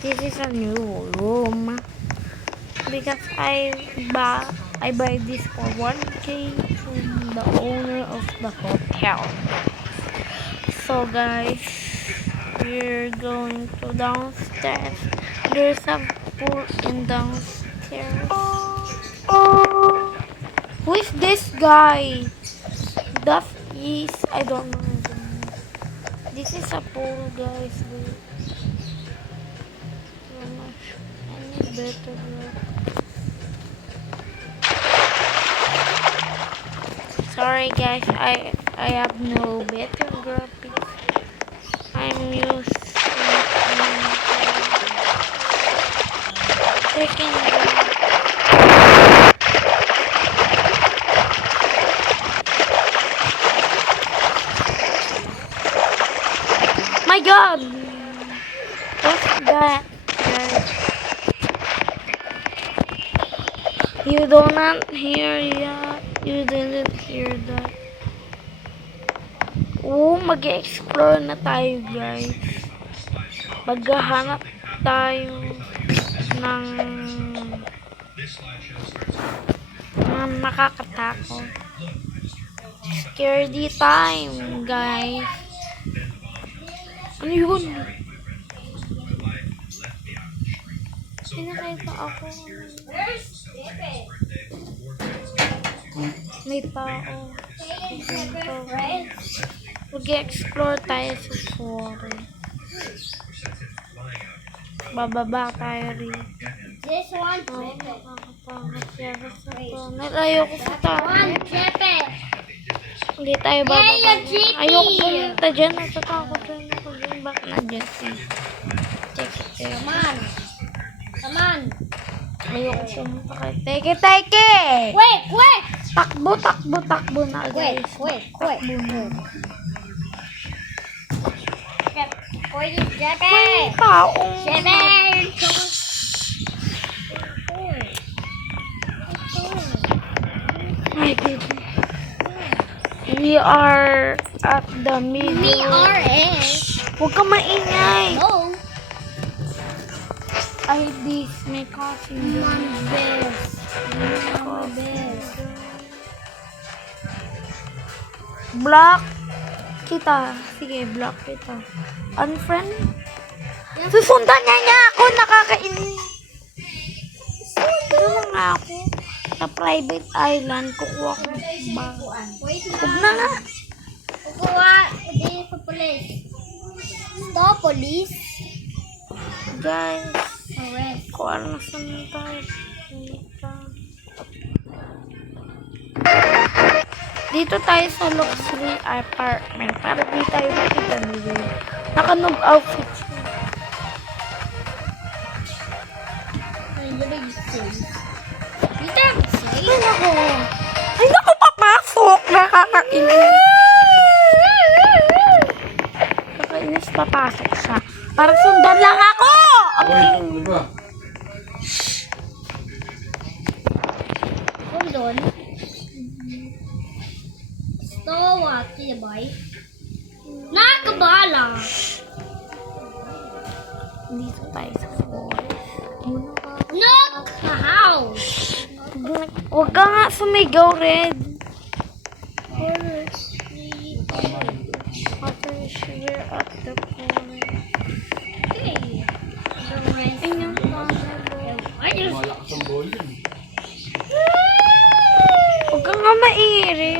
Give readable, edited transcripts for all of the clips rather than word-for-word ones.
This is a new room because I buy this for 1K from the owner of the hotel. So guys, we're going to downstairs. There's a pool in downstairs. Who is this guy? That is, I don't know. This is a pool, guys. I need better graphics. Sorry guys, I have no better graphics. I'm using freaking my god! What's that, guys? You do not hear yet. You didn't hear that. Oh, mag-explore na tayo, guys. Maghahanap tayo ng nakakatakot. Scaredy time, guys. Ano yun? Pinakita ako. May tao. Mag-explore tayo sa floor. Bababa tayo rin. This one, Nakakapagod siya sa tunnel. Ayoko sa tunnel. Hindi tayo bababa. Ayoko pumunta dyan. Natatakot rin ako dyan. Baka na dyan siya. Check it. come on. Come on. Ayoko pumunta kay Teke! Quick. Takbo na guys. Quick. Takbo na. Quick, Jeppe. May taong. Jeppe. My goodness. We are at the middle. Me-R-S. Huwag ka maingay. No. Ay, this may cousin. best. Block kita. Sige, block kita. Unfriend? Susundan niya ako. Nakakainis. Susundan nga ako. Sa private island, kukuha ko ba? Huwag na nga. Kukuha. Hindi sa police. Stop, police. Guys, Arrest. kuha na saan tayo. Dito tayo sa luxury apartment para di tayo makita nila. Naka-noob outfit siya. Ay, naku, papasok! Nakakainis. Nakakainis, papasok siya. Parang sundan lang ako! Ano ba? Hold on. Stowa, boy. Nakabala. Dito tayo sa forest. Knock the house. Huwag ka nga sumigaw, Red. After we're at the corner. Okay. Ay, yung Malakas ang volume. huwag ka nga mairi.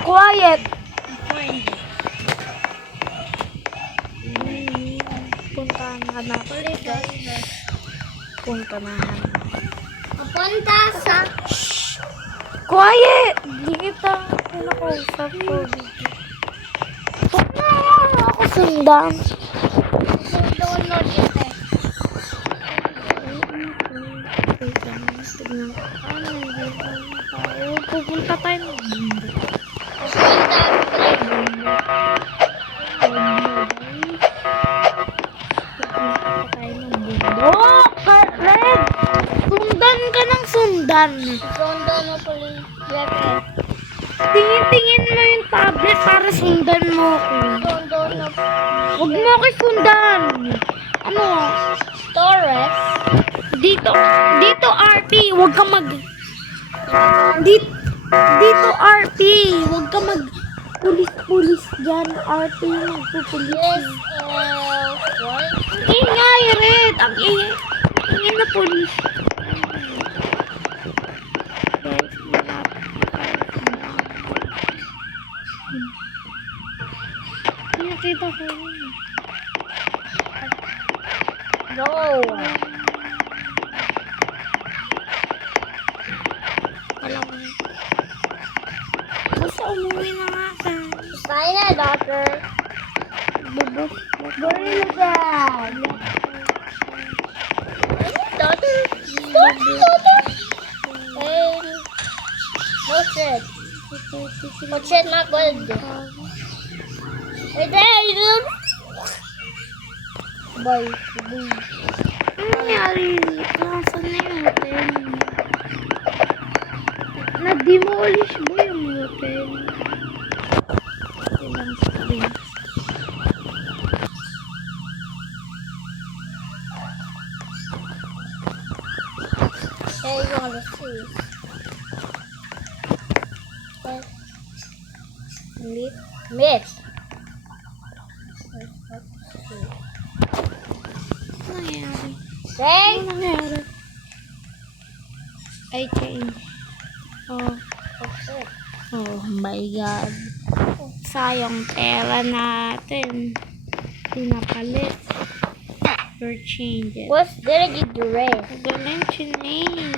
Quiet. Puntahan ka na. Puntahan. Papunta sa... Quiet! Hindi kita pinakausap ko. Huwag na ako sundan. download ito. Pupunta tayo ng mundo. Papunta Oh! Red! Sundan ka ng sundan. download mo pala yung jacket. Tingin-tingin mo yung tablet para sundan mo ko. Download mo. Huwag mo ako sundan. Dito, dito RP, huwag ka mag... Dito RP, huwag ka mag... Pulis dyan, RP magpupulis. Yes, what? Ang ingay, Red! Ang ingay. Ang ingay na pulis. Guys, malapit na tayo sa bahay. Nakita ko yun. No. Wala ko. Basta umuwi na nga ka. Tayo na, doctor. Bubos. Gorilla Dad. Doctor? Doctor? Hey. No shit. No shit, not good. Hey, there, dude. Bye. Bye. Ano nangyari? Nasaan na yung hotel? Na-demolish ba yung hotel? Ilang screens. Hey, you wanna see? Hey. Meat. Ano nangyari? Hey. Ano nangyari? I changed. Oh. Oh my God. Sayang pera natin. Pinapalit. For changes. What's did you do, Ray? Dimension change.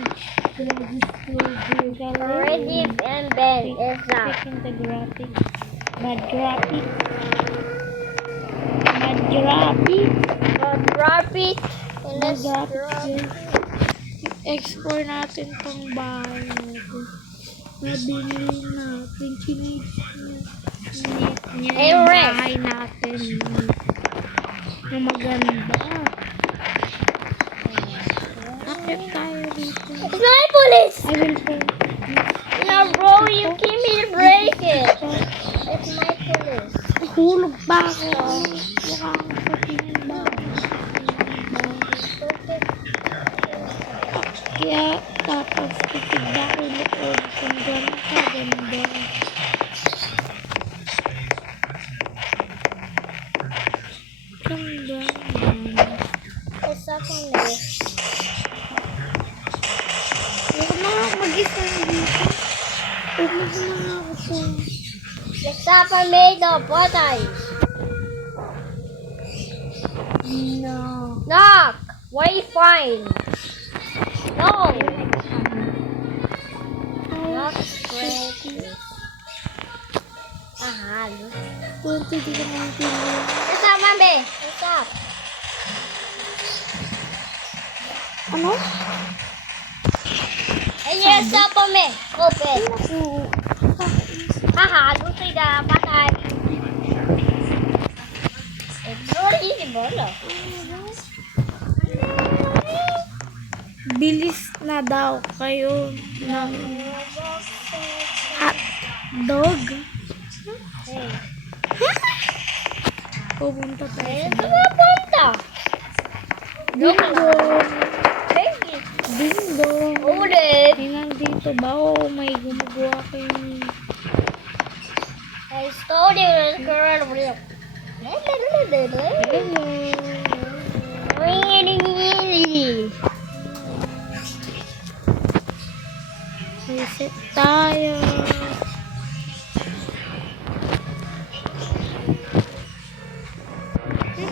Already and Ben is not. Checking the graphics. Bad graphics. Bad graphics. But drop it in Bad this graphics. Explore natin tong bahay natin. Nabili natin. Chinage niya Hey, yung Rex. bahay natin. Na maganda. Akit tayo dito. It's my police. I will pay. No, bro, you keep me to break it. It's my police. Hulog ba ako? Mukha akong sa tingin ba? Kaya tapos titigda ko loob kung gano'n ka ganda. Ganda yan. It's up on me. Huwag na nga mag-isa dito. Huwag na nga ako sa... It's up on me, the button. No. Knock. What do you find? No. Not great. Ahalo. Punti di ka maintindihan. It's up on me. It's up. Ano? And it's up on me. Open. Oo. Ahalo sila. Patay. It's not easy, bolo. Bilis na daw kayo ng hot dog. Hey. Pupunta tayo Hey, sa ito na punta. dingdong. Baby. Dingdong. Ulit. May nandito ba? Oo, may gumagawa kayong... I told you it was correct. Hello. Really? Reset tayo.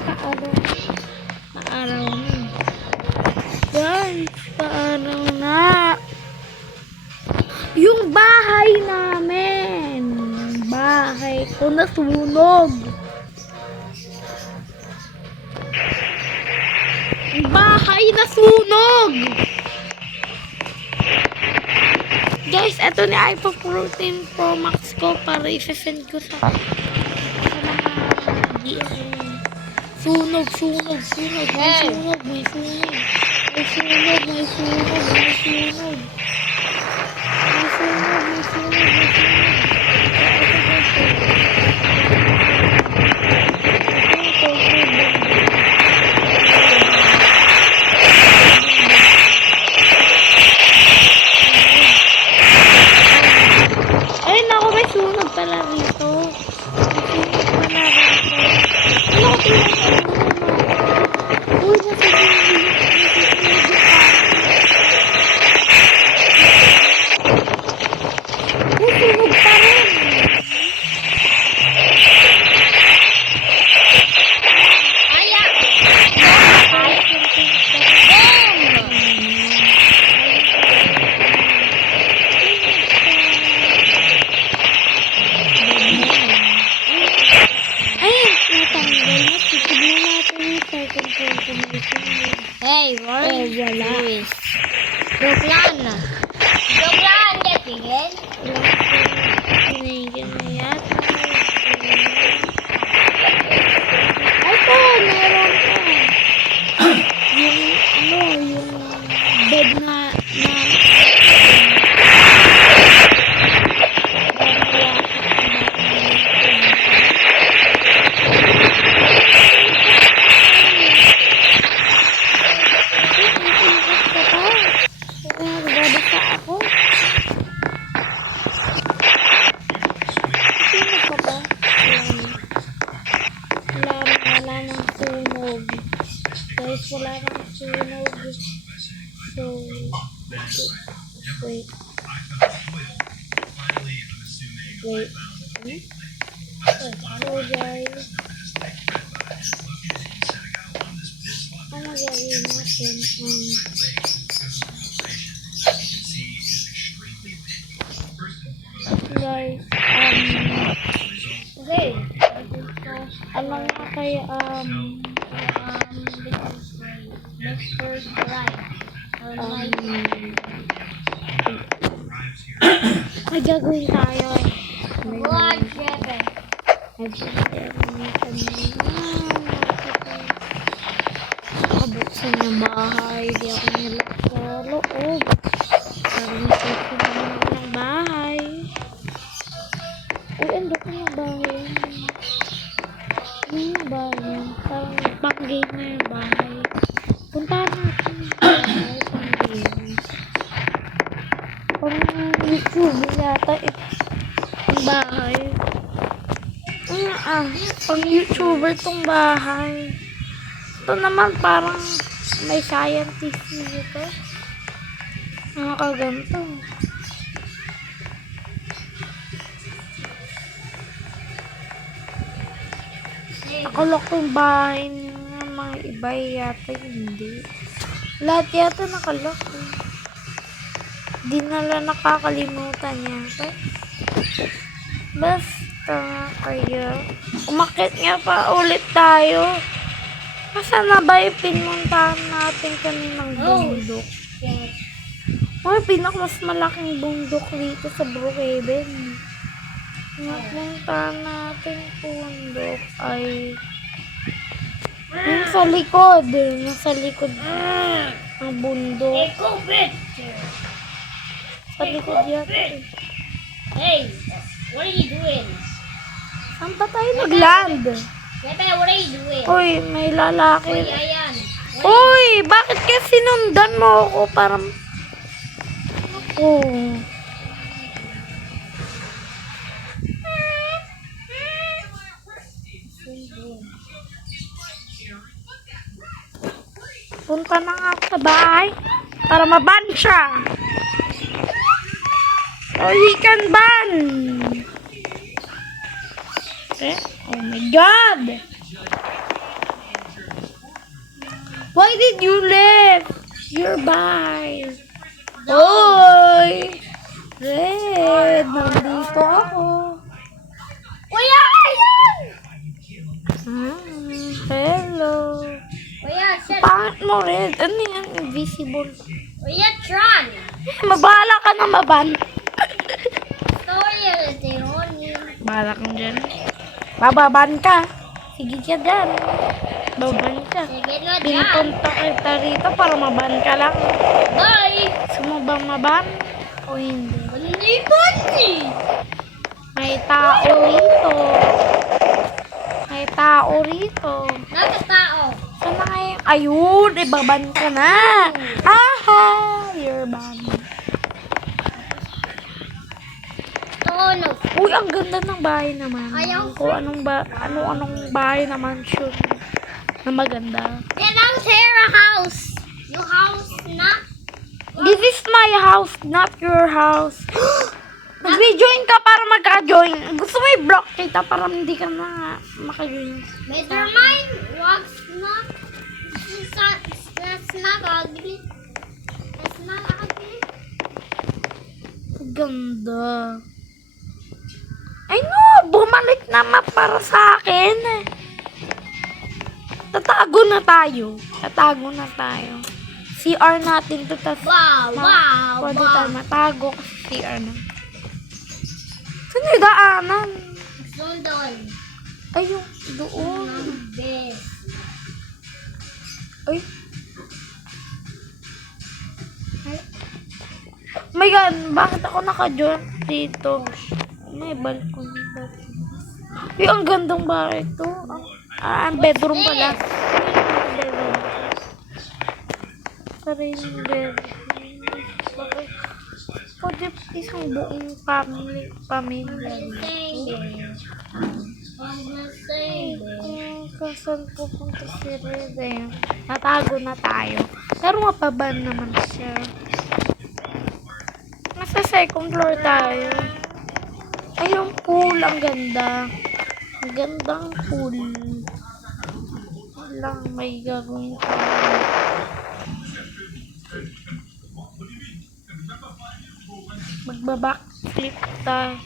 Paaraw. Paaraw na. Guys, paaraw na. Yung bahay namin. Bahay ko nasunog. Bahay nasunog. Guys, eto ni iPhone Protein Pro Max ko para i-send ko sa mga GSM. Sunog, sunog, sunog, may Hey. sunog, may sunog. May sunog, may sunog, may sunog. May sunog, may sunog, may sunog. information mo. Hey, where Eh, is wala. Luis? Joke lang. Joke lang, Tigil. Tinigil na yata. Ito, meron ka. Yung bed na nagbabasa ako. Sino ka ba? Wala nang sunog. Guys, wala nang sunog. So, wait. Wait. So, guys. Ano gagawin natin? Guys, Okay. alam nga kaya, Let's first right. may gagawin tayo eh. What happened? Nakabuksan yung bahay. Di ako nilak sa loob. Parang nakikita naman ako ng bahay. Uy, ando ko ng bahay. Ano yung bahay yan? Parang pang-game na yung bahay. Puntahan natin yung bahay. Pang-game. Parang YouTube yata eh. Ang bahay. Pang YouTuber tong bahay. Ito naman parang may scientist dito. Nakakaganto. Nakalok yung bahay niya. Mga iba yata hindi. Lahat yata nakalok. Di nala nakakalimutan yata. Basta kaya umakit nga pa ulit tayo. Asa na ba yung pinuntahan natin kaninang bundok? Ay, mas malaking bundok dito sa Brookhaven. Napuntahan natin bundok ay yung sa likod. Nasa likod ng bundok. Sa likod yata eh. Hey, what are you doing? Saan pa tayo nag-land? Pepe, what are you doing? Uy, may lalaki. Uy, ayan. Uy, bakit kaya sinundan mo ako? Parang... Ako. Punta na nga ako sa bahay para maban siya. Oh, he can ban. Eh? Oh my God. Why did you leave your bahay? Hoy! Red, nandito ako. Kuya, ayan! Hello. Kuya, shit. Pangit mo, Red. Ano yan? Invisible. Kuya, Tron. Mabahala ka na maban. Story ulit yun. Bahala kang dyan. Bababan ka. Sige ka dyan. Baban ka. Sige na dyan. Pinupunta kita rito para maban ka lang. Bye! Gusto mo bang maban? O hindi? Maliban eh! May tao rito. May tao rito. Nasa tao. Saan na kayo? Ayun, ibaban ka na. Aha! You're banned. Tono. Uy, ang ganda ng bahay naman. Ayaw. Kung anong bahay na mansion na maganda. Yan ang Sarah house. Yung house na. This is my house, not your house. Mag-rejoin ka para magka-join. Gusto mo i-block kita para hindi ka na maka-join. Better mine. What's not? That's not ugly. That's not ugly. Ganda. Ay no, bumalik naman para sa akin. Tatago na tayo. CR natin to, tas Wow, wow, pwede wow. tayo matago kasi CR na. Saan yung daanan? Doon. Ay, yung doon. Best. Ay. Oh my God, bakit ako naka-join dito? May balcony ba? Ay, ang gandang bahay to. Ang bedroom pala. Bedroom. Sariling bedroom. Pwede isang buong pamilya. Kasan pupunta si Rede? Natago na tayo. Pero mapaban naman siya. Nasa second floor tayo. Ay, yung pool. Ang ganda. Ang gandang pool. Lang may gagawin pa. Magbabackflip tayo.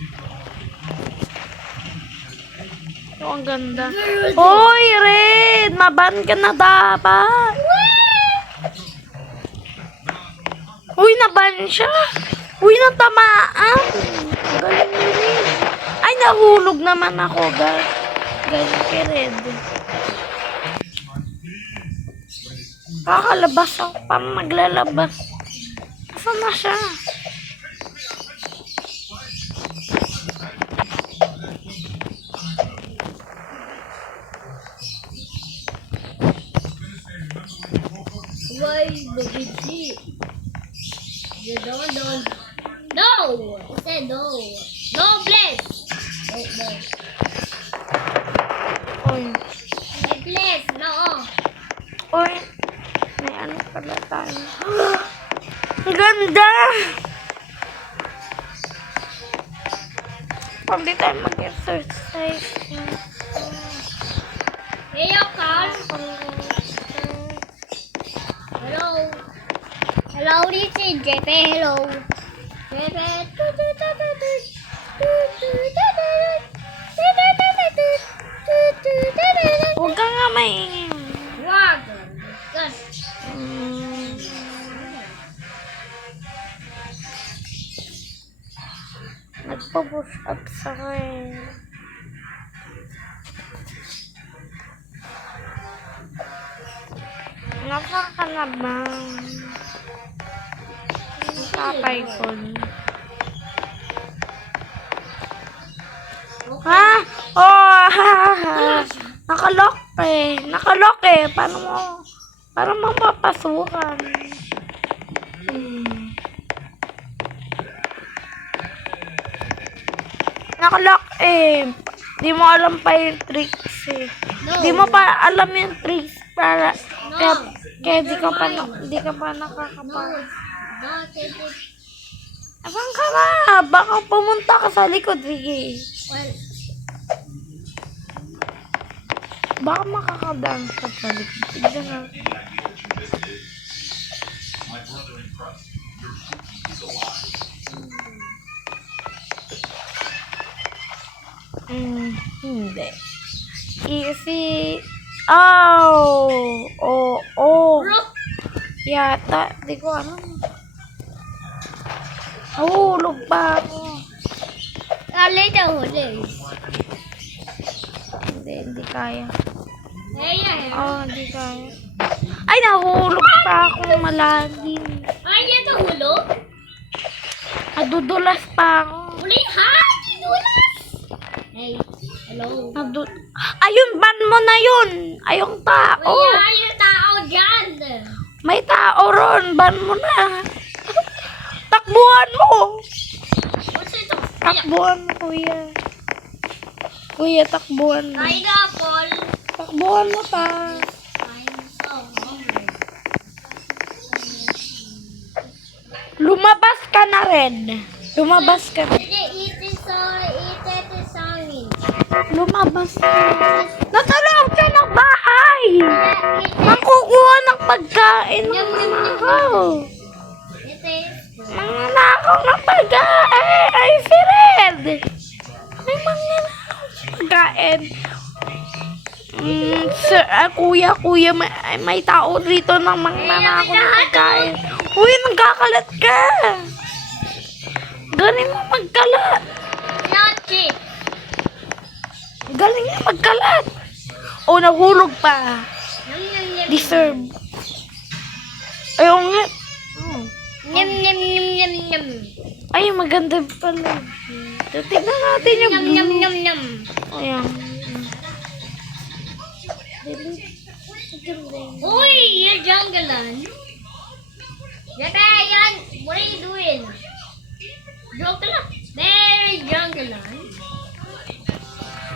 Oh, ang ganda. Hoy, Red! Maban ka na dapat. Uy, naban siya. Uy, natamaan. Galing ni Red. Ay, nahulog naman ako, guys. Galing kay Red. Kakalabas ako. Parang maglalabas. Saan na siya? Why the BG? You don't. No! I said no. No, please. Wait, no. Uy. Hey, please. No. Uy. May ano pala tayo. Ang ganda! Pwede tayo mag-exercise. Hey, you call. Hello. Hello, this is JP. Hello. JP. Huwag ka nga maingin. Wag. Good. Nagpa-push up sa akin. Nasaan ka na ba? Tatay ko. Ha? Oh, nakalock eh. Nakalock eh. Paano mo mapapasukan? Nakalock eh. Di mo alam pa yung tricks eh. No. Di mo pa alam yung tricks para No. kaya di ka pa nakakapag. No, JP. Asan ka na? Baka pumunta ka sa likod, Vicky. Well, Baka makakadaan ka sa likod. Tignan na. Hindi. Easy. Oh. bro. Yata. Di ko alam. Nahulog pa ako. Later, huli. Hindi kaya. Hey. Hindi kaya. Ay, nahulog pa akong malalim. Ay, yan ang hulo. Nadudulas pa ako. Huli, ha? Dinulas. Hey, hello. Ayun, ban mo na yun. Ayong tao. Kaya yung tao dyan. May tao ron. Ban mo na. Takbuhan mo. What's ito? Takbuhan mo, kuya. Kuya, takbuhan mo. Pineapple. Takbuhan mo pa. I'm so hungry. Lumabas ka na rin. Lumabas ka na. Eat it sangin. Lumabas ka na. Natulog ka ng bahay. Nakukuha ng pagkain ng nakaw. Mga nakaw ng pagkain. Ay, si Red. May mga nakaw ng pagkain. Sir, kuya, may tao rito na mangnanako ng pagkain. Uy, nagkakalat ka! Galing mo magkalat! Nachi. Galing mo magkalat! O, nahulog pa. Yum, yum, yum. Deserve. Ayaw nga. Yum, yum, yum, yum, yum. Ay, maganda pala. So, tignan natin yung Yum, blue. yum, yum, yum. Ayan. Uy, you're junglean. Jepe, yan. What are you doing? Joke lang. Very junglean.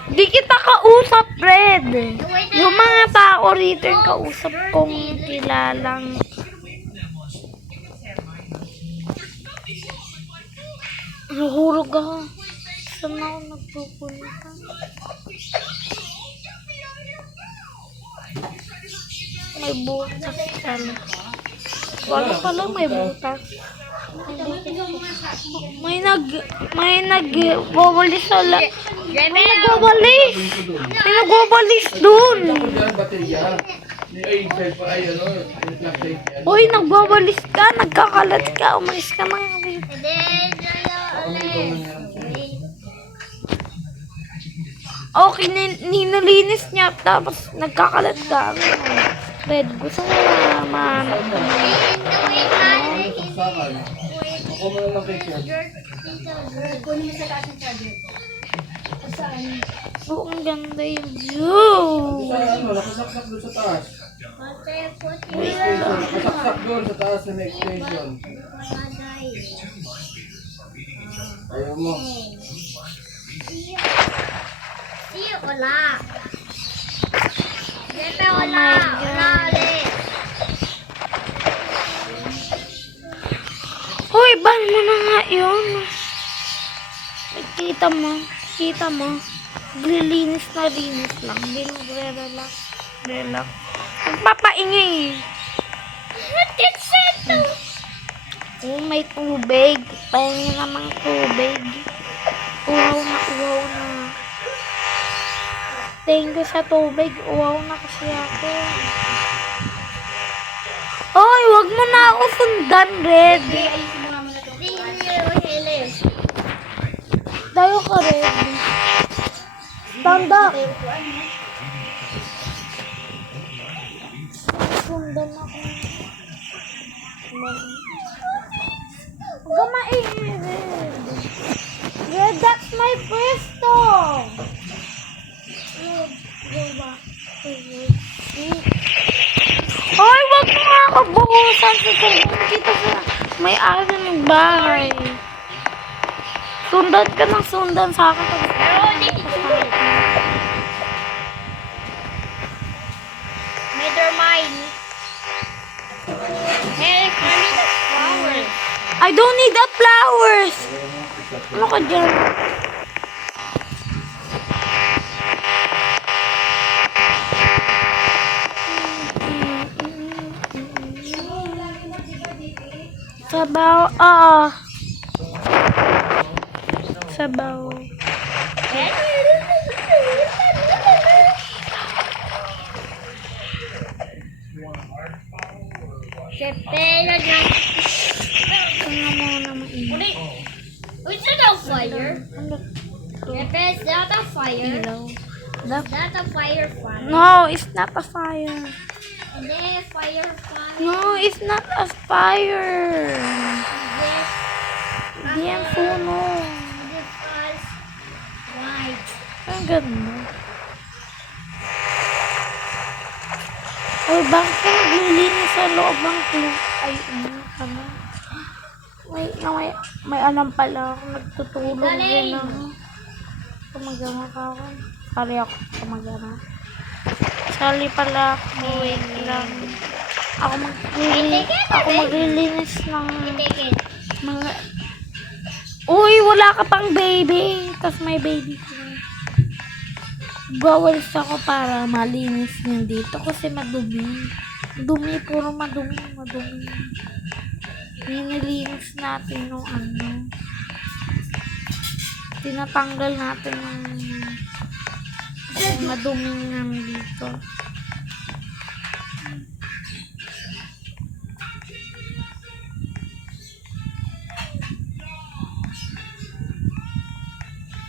Di kita kausap, Fred. Yung mga tao rito yung kausap kong kilalang. Nahulog ako. Saan ako nagpupunta? May butas pala. Wala pala may butas. May nagwawalis wala. May nagwawalis. May nagwawalis dun. Ako dyan, baterya. Ay, ano, flashlight yan. Uy, nagwawalis ka. Nagkakalat ka. Umalis ka na nga rito. Okay, ninalinis niya. Tapos nagkakalat ka. Red, gusto mo naman. Saksakan. Ako mo lang kay Chef. So, ang ganda yung view. Sa ano, nakasaksak doon sa taas. May extension. Nakasaksak doon sa taas na may extension. Ayaw mo. Wala. Jepe, wala. Wala ulit. Hoy, ban mo na nga yun. Kita mo. Glilinis na linis lang. Binag-relax. Relax. Magpapaingay. What is it? Oh, may tubig. Pahingi namang tubig. Uhaw na. Thank you sa tubig. Uhaw na kasi ako. Oy, wag mo na ako sundan, Red. Tayo ka, Red. Stand up. Sundan ako. Huwag ka maingay, Red. Red, that's my pwesto. Red, go back to your seat. Hoy, wag mo nga ako buhusan. Susundan kita sa may-ari ng bahay. Sundan ka ng sundan sa akin. Mine. Hey, I need the flowers. I don't need the flowers. Ano ka dyan? Sabaw, Sabaw. Jepe, lagyan. Tingnan mo na mainit. Is that a fire? Jepe, is that a fire? Ilaw. Is that a fire fan? No, it's not a fire. Hindi, fire fan. No, it's not a fire. Yes. Hindi yan puno. Because white. Ang ganda. Uy, bakit ka naglilinis sa loob ng club? Ay, ka na. May alam pala ako. Nagtutulong din ako. Kumagana ka ako. Sorry ako. Kumagana. Sorry pala ako. Wait lang. Ako maglilinis ng Take it. mga... Uy, wala ka pang baby. Tapos may baby ko. Bawalis ako para malinis niya dito kasi madumi. Dumi, puro madumi. Nilinis natin yung ano. Tinatanggal natin yung Maduming nandito.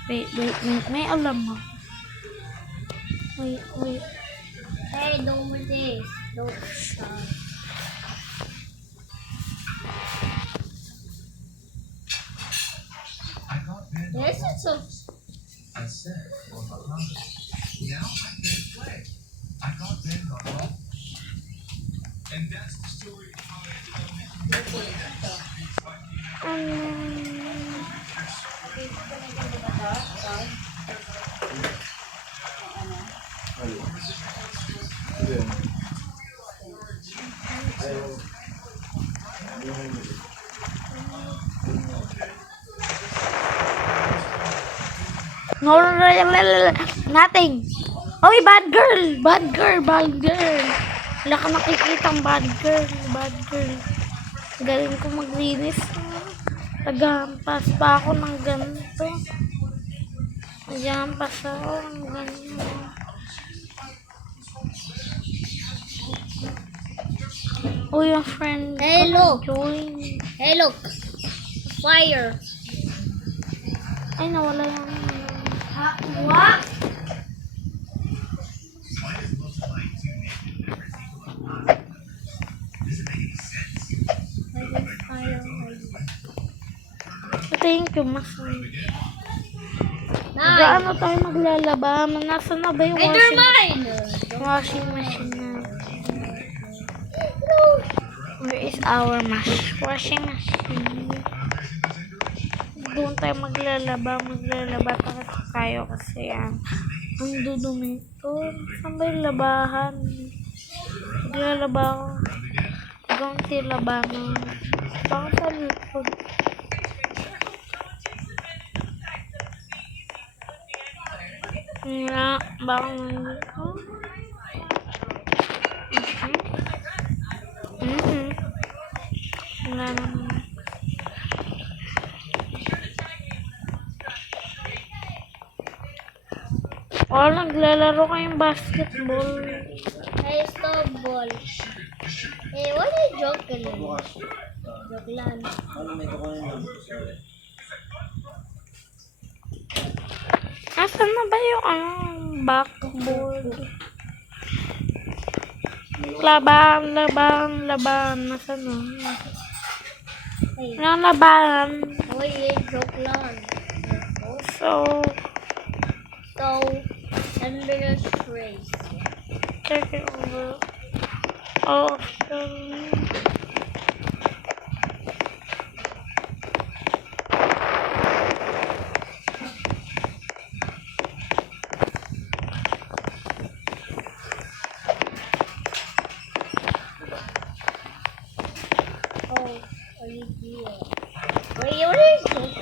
Wait. May alam mo. Wait. Hey, don't do this. Don't stop. This is so. I said on Bahamas. Now I can't play. I got banned on all. And that's the story of how I ended up Ayun. No, nothing. Oy, bad girl. Wala ka nakikitang bad girl. Galing ko maglinis. Naghampas pa ako ng ganito. Naghampas ako ng ganito. Uy, yung friend. Hey, look. Join. Hey, look. Fire. Ay, nawala yung... What? Thank you, mas. Nine. Gaano tayo maglalaba? Nasaan na ba yung Endermine. washing machine na? Where is our washing machine? Doon tayo maglalaba tayo kasi yan. Ang dudumi ito. Saan ba yung labahan? Maglalaba ako. Gaunti labanan. Bakit sa likod? Nga, bakit nandito? Wala naman. Naglalaro kayong basketball. Hey, stop ball. Hey, what are you joking? Joke lang. Ano may kukunin lang? Asan na ba yung backboard? Laban. Nasaan na? Hey, Yung laban. oy, joke lang. So, endless race. check it over. Oh, What are you doing? Wait, what are you doing?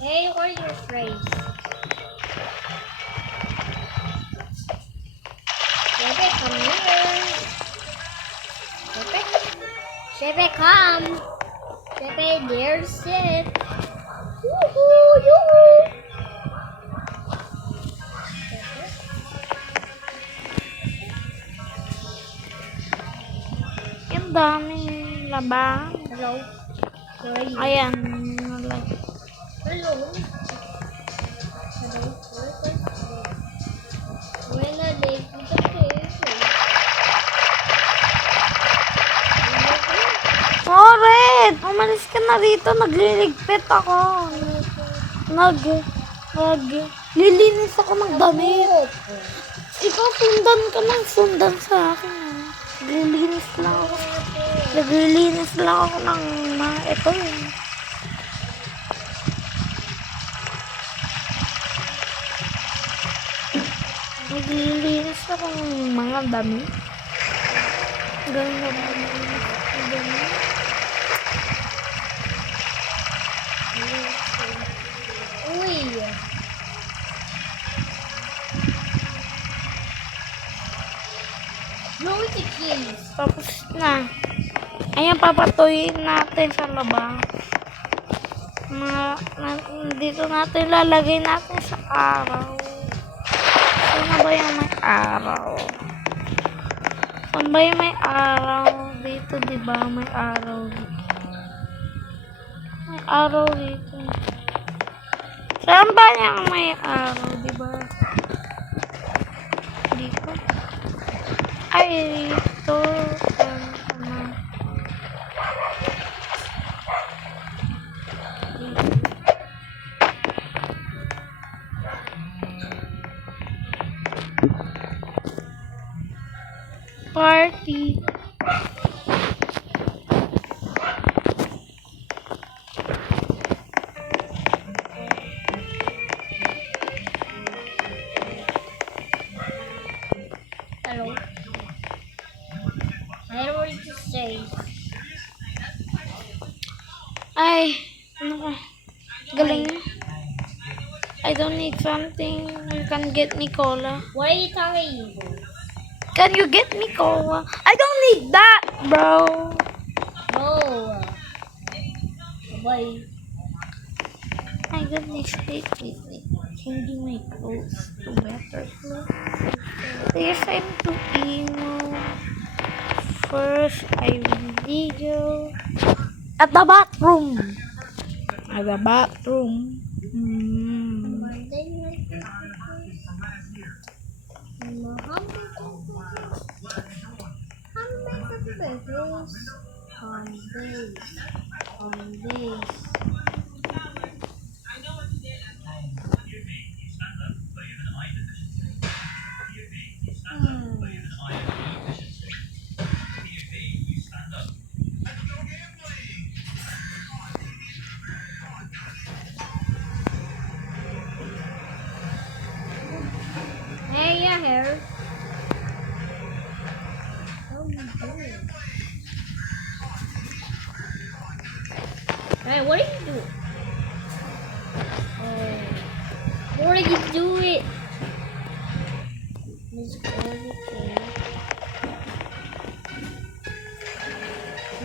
Hey, what are your phrase? Pepe, come here. Pepe, come. Pepe, there, sit. Woohoo, yoo-hoo. yung daming laban. Hello. Where are you? Ayan. Hello. Hello. When a day is okay. Oh, Red! Umalis ka na rito. Nagliligpit ako. Lilinis ako ng damit. Ikaw, sundan sa akin. Naglilinis lang ako ng mga ito. Naglilinis ako ng mga damit. Ganun na ba? Uy. No, it's a keys. Tapos na. Ayan, papatuyin natin sa labas. Dito natin lalagay natin sa araw. Saan ba yung may araw? Saan ba yung may araw? Dito, diba? May araw dito. May araw dito. Saan ba yung may araw, diba? Dito. Ay, dito. Party. Hello. I don't want to say. Ay, ano ka? Galing. I don't need something. You can get me cola. What are you talking about? Can you get me cola? I don't need that, bro. No. Bye. My goodness, wait. Changing my clothes to better clothes. Yes, I'm too emo. First, I will go at the bathroom. At the bathroom. Hey, yeah, hair. Hey, what are you doing? What are you doing? Miss Golden.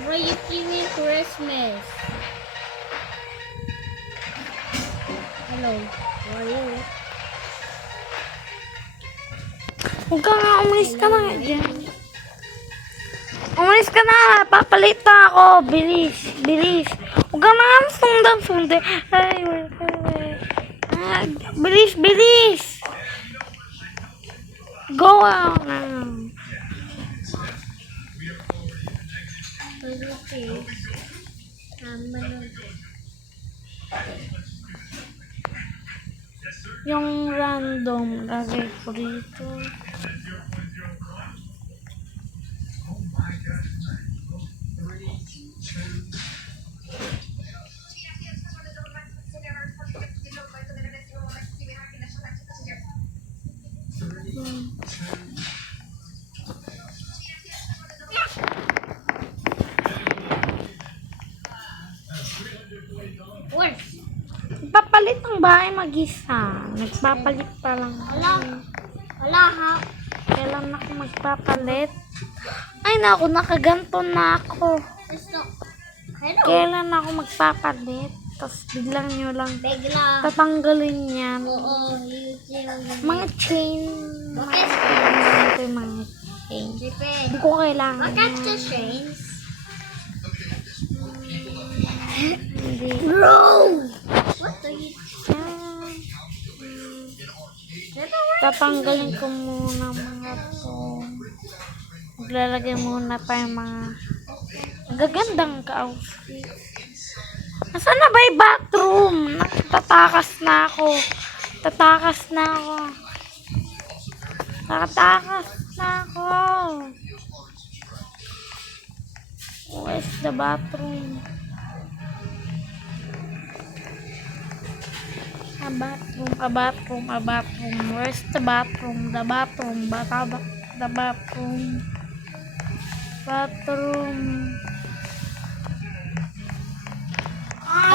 What are you doing Christmas? Hello, how are you? Huwag ka nga, umalis ka na nga dyan. Umalis ka na, papalit na ako. Bilis. Huwag ka na nga sundan. Ay, bilis. Go out now. Yung random, lagay ko dito. What? Papalit ng bahay mag-isa. Nagpapalit pa lang. Wala ha. Kailan ako magpapalit? Ay naku, nakaganto na ako. Hello. Kailan ako magpapalit? Tapos biglang nyo lang Bigla. tatanggalin yan. Oo, YouTube. Mga chain. Bakit? Ito yung mga chain. Depende. Hindi ko kailangan. Bakit sa chains? Hindi. Bro! What are you... Tatanggalin ko muna mga to. Maglalagay muna pa yung mga gagandang ka-outfit. Nasaan na ba yung bathroom? Tatakas na ako. Where's the bathroom? A bathroom. Where's the bathroom? The bathroom.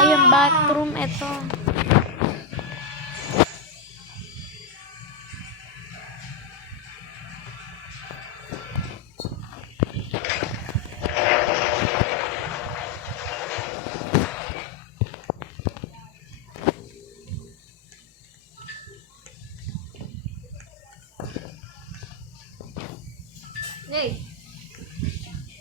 Ayun, bathroom. Ito. Hey.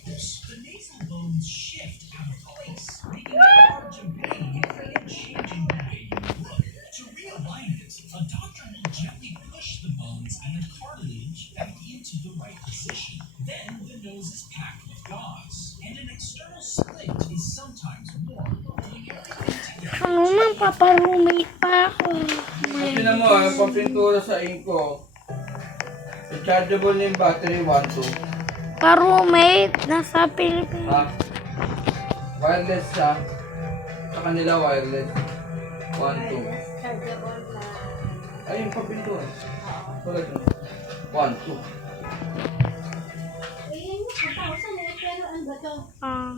The nasal bones shift out of place, making it hard to breathe and changing the way you look. To realign it, a doctor will gently push the bones and the cartilage back into the right position. Then the nose is packed with gauze, and an external splint is sometimes worn, holding everything together. Ano man, paparoommate pa ako. Kasi na mo, yung pampintura sa inko. Rechargeable na yung battery, 1, 2. Pa-roommate, nasa Pilipinas. Ha? Wireless siya. Sa kanila wireless. 1, 2. Chargeable na. Ay, yung pampintura. Tulad mo. 1, 2. Eh, sa net, pero ano ba to?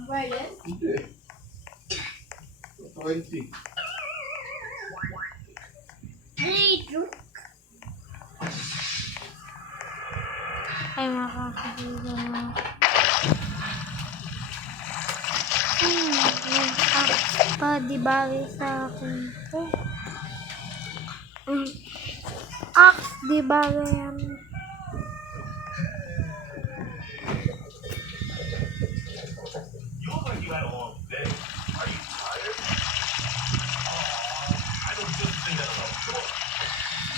Wireless? Hindi. 20. Hey, truth. Ay, makakabila na. Nag-act pa, di bagay sa akin to. Act, di bagay yan. You look like you had a long day. Are you tired? I don't just think that about sure.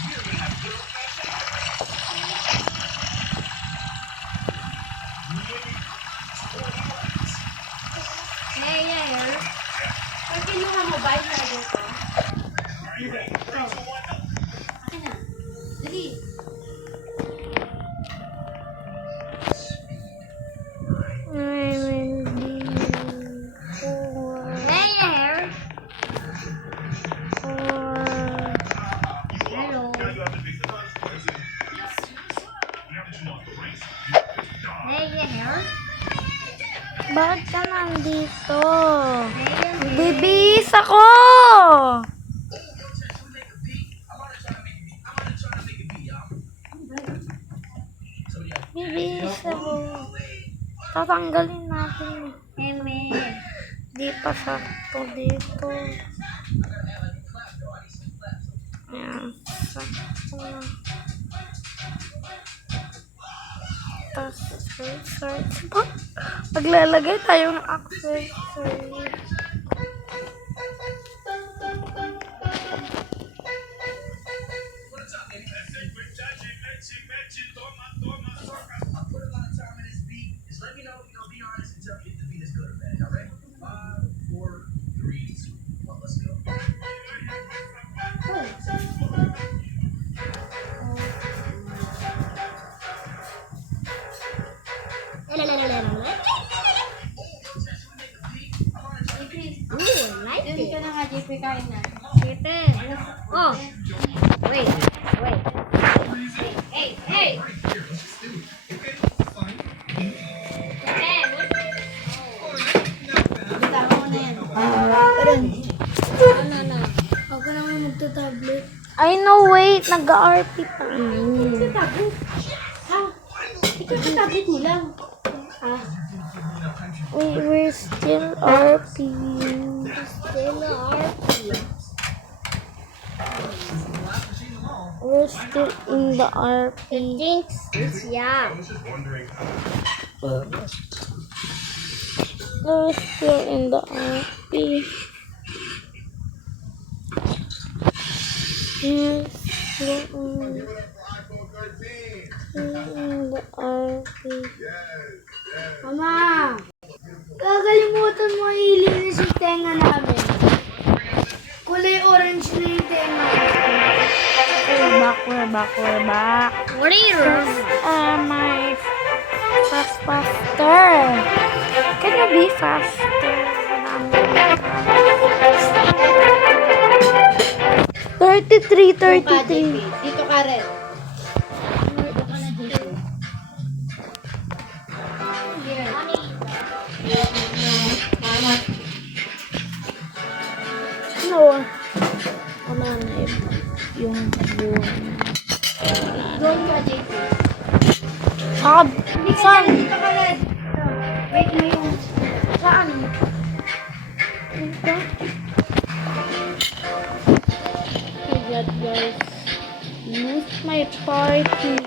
We're gonna have good old-fashioned Hey, yeah. Pag kinuha mo ba yung laro ko? Akin na. Dali. I will be for Hey, yeah. Hello. Hey, yeah. Bakit ka nandito? Hey, yeah. Bibis ako! Bibis ako. Tatanggalin natin. Eme. Di pa sakto dito. Ayan. Sakto na. Tapos, search pa. Maglalagay tayo ng accessory. Like it. Ka na nga, JP, kain na. JP. Oh. Wait. Hey. Bitaw mo na yan. Ano. Ako naman magta-tablet. Ay, no, wait. Nag-RP pa. Tablet? Ha? Ikaw ka tablet mo lang. We're still RP. We're still in the RP. Thanks. Yeah. We're still in the RP. We're still in the RP. Mama! Kakalimutan mo ilinis yung tenga namin. Kulay orange na yung tenga. We're back. Warriors! My faster. Can you be faster? 33. Dito ka rin. No. Wala na yung buwan. Doon ka, JP. Saan? Saan? Dito ka rin. Wait mo yung... Saan? Ito? Oh my God, guys. Missed my party.